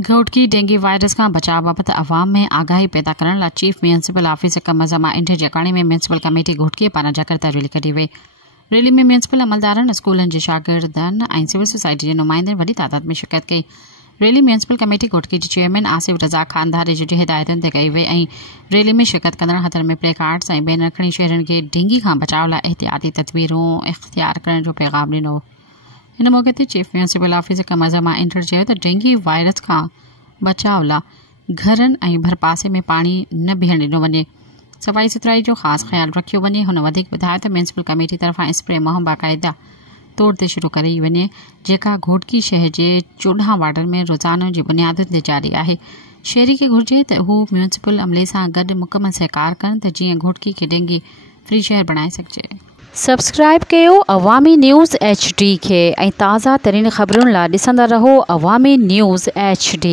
Ghotki dengue virus का बचाव बाबत अवाम में आगाही पैदा करण ला चीफ म्यूनसिपल ऑफिसर कमज़मा इंटर जकाणी में म्यूनसिपल कमेटी घोटकी पारां जागरूकता रैली कढी वई। रैली में म्यूनसिपल अमलदारनि, स्कूलनि जे शागिर्दनि ऐं सिविल सोसाइटी जे नुमाइंदनि वॾी तादाद में शिरकत कई। रैली म्यूनसिपल कमेटी घोटकी जे चेयरमैन आसिफ रज़ाक खानदारे जी हिदायतुनि ते कई वई ऐं रैली में शिरकत कंदड़ हथनि में प्ले कार्ड्स ऐं बैनर खणी शहरनि खे डेंगी खां बचाव लाइ एहतियाती तदबीरूं इख्तियार करण जो पैगाम ॾिनो। हिन मौके ते चीफ म्यूनसिपल ऑफिसर कमज़मा इंटर चयो त डेंगू वायरस खां बचाव लाइ घरनि ऐं भरपासे में पाणी न बीहण ॾिनो वञे। सफ़ाई सुथराई जो ख़ासि ख़्यालु रखियो वञे। हुन वधीक ॿुधायो त म्यूनसिपल कमेटी तरफ़ां स्प्रे मुहिम बाक़ाइदा तौर ते शुरू कई वञे, जेका घोटकी शहर जे 14 वार्डनि में रोज़ानो जी बुनियादुनि ते जारी आहे। शहरी खे घुर्जे त हू म्यूनसिपल अमले सां गॾु मुकमल सहकार कनि त जीअं घोटकी खे डेंगी फ्री शहर बणाए सघिजे। सब्सक्राइब कयो अवामी न्यूज़ HD खे ऐं ताज़ा तरीन ख़बरुनि लाइ ॾिसंदा रहो अवामी न्यूज़ HD।